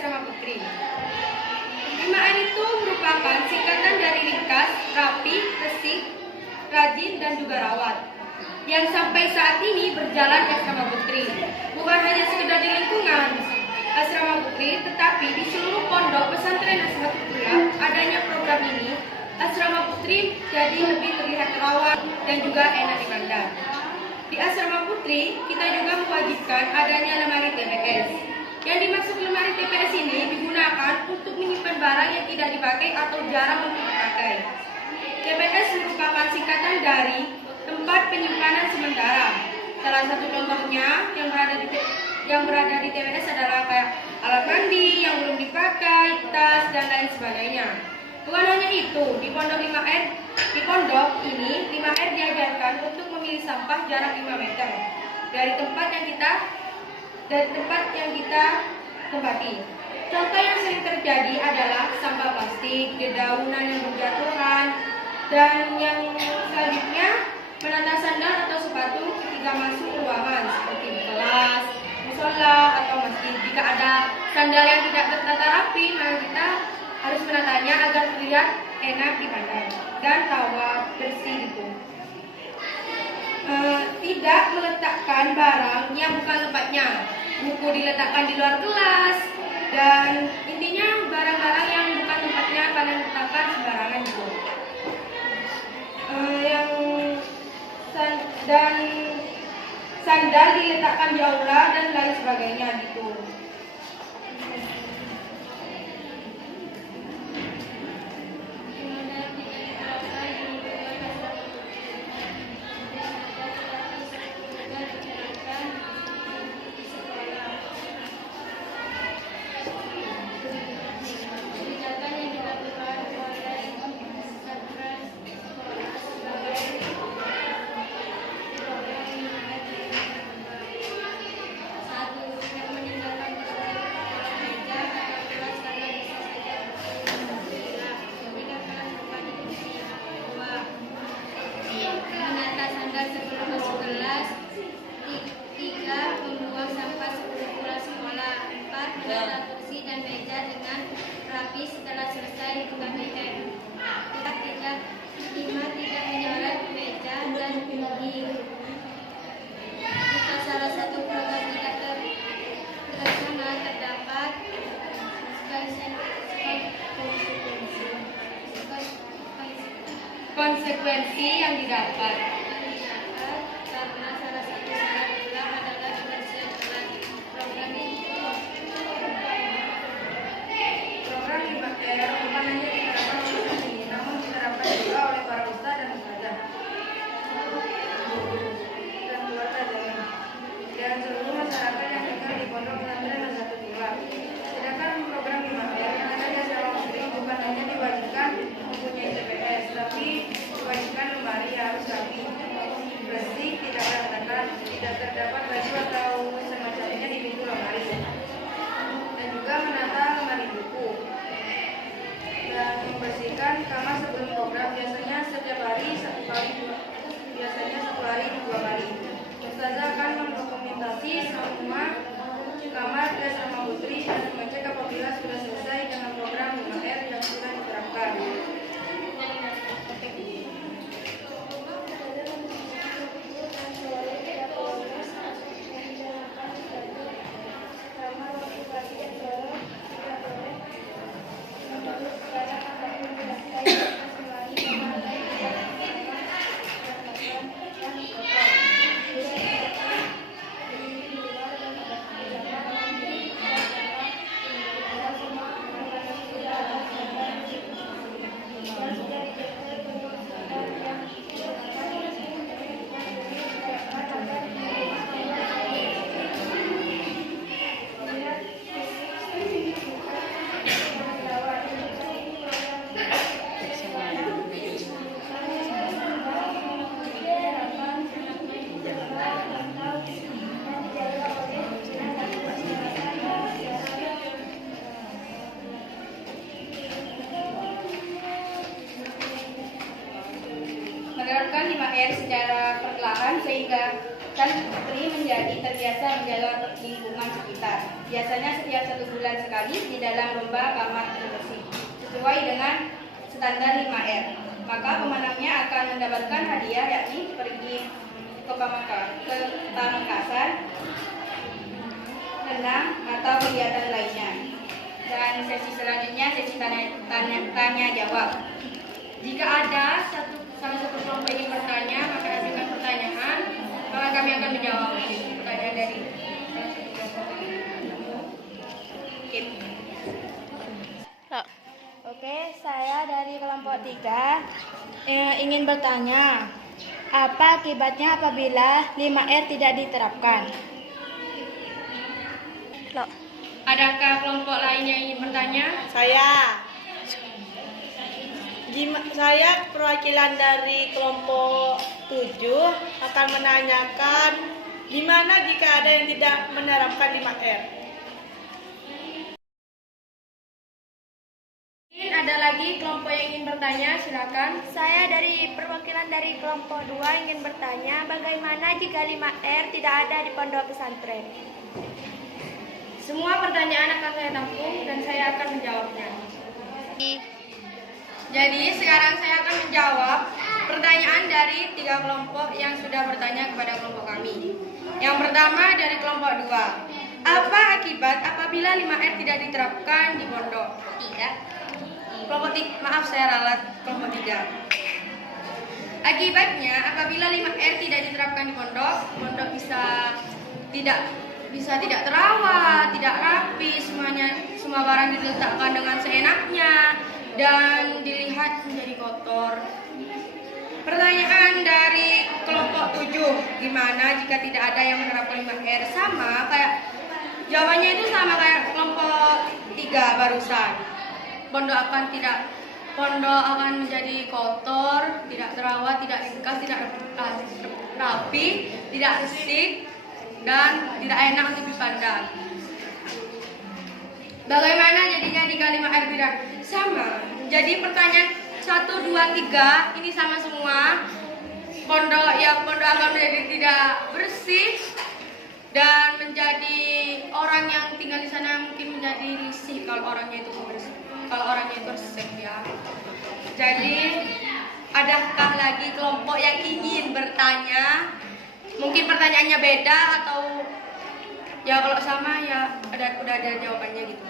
Asrama Putri. 5R itu merupakan singkatan dari ringkas, rapi, resik, rajin, dan juga rawat, yang sampai saat ini berjalan di Asrama Putri. Bukan hanya sekedar di lingkungan Asrama Putri, tetapi di seluruh pondok pesantren Asmatul Tulab adanya program ini, Asrama Putri jadi lebih terlihat rawat dan juga enak dipandang. Di Asrama Putri, kita juga mewajibkan adanya lemari TPS. Yang dimaksud lemari TPS ini digunakan untuk menyimpan barang yang tidak dipakai atau jarang untuk dipakai. TPS merupakan singkatan dari tempat penyimpanan sementara. Salah satu contohnya yang berada di TPS adalah kayak alat mandi yang belum dipakai, tas, dan lain sebagainya. Bukan hanya itu, di pondok ini 5R diajarkan untuk memilih sampah jarak 5 meter dari tempat yang kita tempati. Contoh yang sering terjadi adalah sampah plastik, dedaunan yang berjatuhan, dan yang selanjutnya menata sandal atau sepatu ketika masuk ruangan seperti di kelas, musola, atau masjid. Jika ada sandal yang tidak tertata rapi, maka kita harus menatanya agar terlihat enak dipandang dan rawat bersih itu. Tidak meletakkan barang yang bukan tempatnya. Buku diletakkan di luar kelas, dan intinya barang-barang yang bukan tempatnya kalian letakkan sembarangan gitu. Dan sandal diletakkan di aula dan lain sebagainya gitu. Kursi dan meja dengan rapi setelah selesai KBM. Tidak menyolat meja dan dinding. Jika salah satu program tidak terlaksana, terdapat konsekuensi yang didapat. Karena salah satu syarat ulang adalah kebersihan kelas. Program 5R bukan hanya diterapkan oleh sendiri, namun diterapkan juga oleh para ustaz dan ustazah dan keluarga dan seluruh masyarakat yang tinggal di pondok pesantren Asmatul Tulab. Sedangkan program 5R yang ada di Asrama Putri bukan hanya diwajibkan mempunyai TPS, tapi diwajibkan lemari harus rapi, bersih, tidak berantakan, tidak terdapat baju atau semacamnya di pintu lemari, dan juga menata lemari buku dan membersihkan kamar sebelum program, biasanya setiap hari satu hari 2 kali. Ustazah akan mendokumentasi semua kamar di Asrama Putri dan mengecek apabila sudah selesai dengan program 5R yang sudah diterapkan. menerapkan 5R secara perlahan sehingga sang putri menjadi terbiasa menjaga lingkungan sekitar. biasanya setiap 1 bulan sekali di dalam lomba kamar bersih sesuai dengan standar 5R. Maka pemenangnya akan mendapatkan hadiah yakni pergi ke Pamekasan, renang atau kegiatan lainnya. Dan sesi selanjutnya sesi tanya jawab. Jika ada salah satu kelompok yang bertanya, maka ajukan pertanyaan, maka kami akan menjawab pertanyaan dari salah satu kelompok ini. Oke, saya dari kelompok 3 ingin bertanya, apa akibatnya apabila 5R tidak diterapkan? Adakah kelompok lain yang ingin bertanya? Saya perwakilan dari kelompok 7 akan menanyakan gimana jika ada yang tidak menerapkan 5R. Mungkin ada lagi kelompok yang ingin bertanya, silakan. Saya dari perwakilan dari kelompok 2 ingin bertanya, bagaimana jika 5R tidak ada di pondok pesantren? Semua pertanyaan akan saya tampung dan saya akan menjawabnya. Jadi sekarang saya akan menjawab pertanyaan dari 3 kelompok yang sudah bertanya kepada kelompok kami. Yang pertama dari kelompok 2. Apa akibat apabila 5R tidak diterapkan di pondok? Kelompok 3, maaf saya ralat kelompok 3. Akibatnya apabila 5R tidak diterapkan di pondok, pondok bisa tidak terawat, tidak rapi, semua barang diletakkan dengan seenaknya dan dilihat menjadi kotor. Pertanyaan dari kelompok 7, gimana jika tidak ada yang menerapkan 5R? Sama kayak jawabannya itu sama kayak kelompok 3 barusan. Pondok akan menjadi kotor, tidak terawat, tidak ringkas, tidak rapi, tidak bersih, dan tidak enak untuk dipandang. Bagaimana jadinya jika 5R tidak sama? Jadi pertanyaan 1, 2, 3 ini sama semua. Pondok akan menjadi tidak bersih dan menjadi orang yang tinggal di sana mungkin menjadi risih kalau orangnya itu bersih ya. Jadi adakah lagi kelompok yang ingin bertanya? Mungkin pertanyaannya beda atau ya kalau sama ya udah ada jawabannya gitu.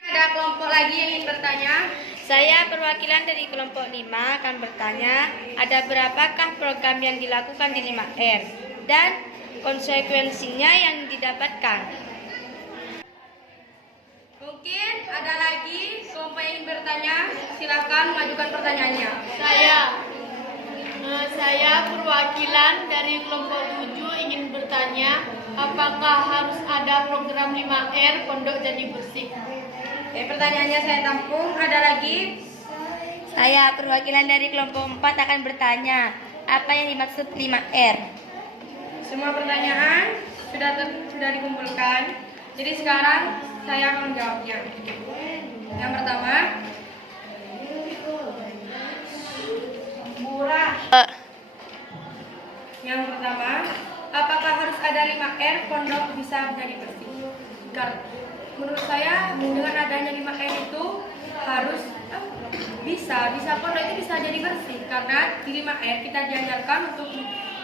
Ada kelompok lagi yang ingin bertanya? Saya perwakilan dari kelompok 5 akan bertanya, ada berapakah program yang dilakukan di 5R dan konsekuensinya yang didapatkan? Mungkin ada lagi kelompok yang ingin bertanya, silakan mengajukan pertanyaannya. Saya perwakilan dari kelompok 7 ingin bertanya, apakah harus ada program 5R pondok jadi bersih? Pertanyaannya saya tampung. Ada lagi? Saya perwakilan dari kelompok 4 akan bertanya, apa yang dimaksud 5R? Semua pertanyaan sudah dikumpulkan. Jadi sekarang saya akan menjawabnya. Yang pertama, apakah harus ada 5R pondok bisa menjadi bersih? Menurut saya dengan adanya 5R itu harus bisa pondok itu bisa jadi bersih karena di 5R kita diajarkan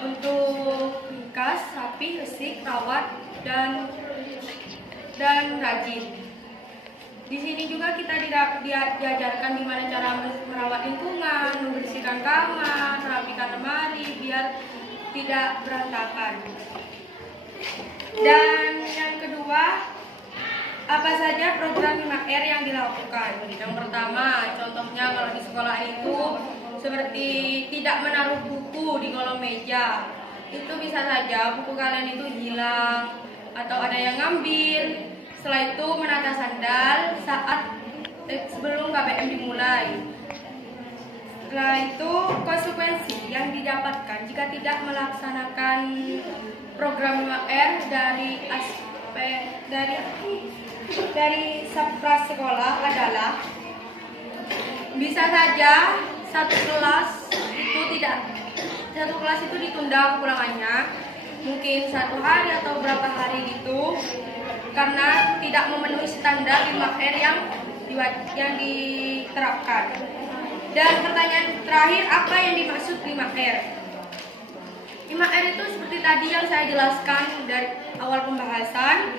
untuk ringkas, rapi, bersih, rawat dan rajin. Di sini juga kita diajarkan gimana cara merawat lingkungan, membersihkan kamar, merapikan lemari biar tidak berantakan. Dan yang kedua, apa saja program 5R yang dilakukan? Yang pertama, contohnya kalau di sekolah itu seperti tidak menaruh buku di kolong meja. Itu bisa saja buku kalian itu hilang atau ada yang ngambil. Setelah itu menata sandal sebelum KBM dimulai. Setelah itu konsekuensi yang didapatkan jika tidak melaksanakan program 5R dari sapras sekolah adalah bisa saja satu kelas itu ditunda kepulangannya, mungkin 1 hari atau berapa hari gitu. karena tidak memenuhi standar 5R yang diterapkan. Dan pertanyaan terakhir, apa yang dimaksud 5R? 5R itu seperti tadi yang saya jelaskan dari awal pembahasan.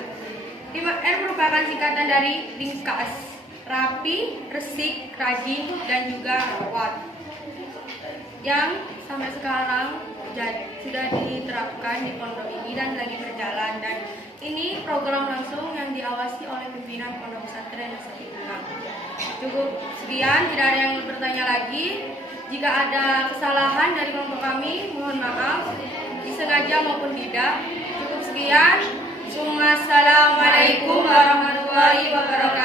5R merupakan singkatan dari ringkas, rapi, resik, rajin, dan juga rawat, yang sampai sekarang sudah diterapkan di pondok ini dan lagi berjalan. Dan ini program langsung yang diawasi oleh pimpinan Pondok Pesantren Nasatul. Cukup sekian, tidak ada yang bertanya lagi. Jika ada kesalahan dari kelompok kami, mohon maaf, disengaja maupun tidak. Cukup sekian. Assalamualaikum warahmatullahi wabarakatuh.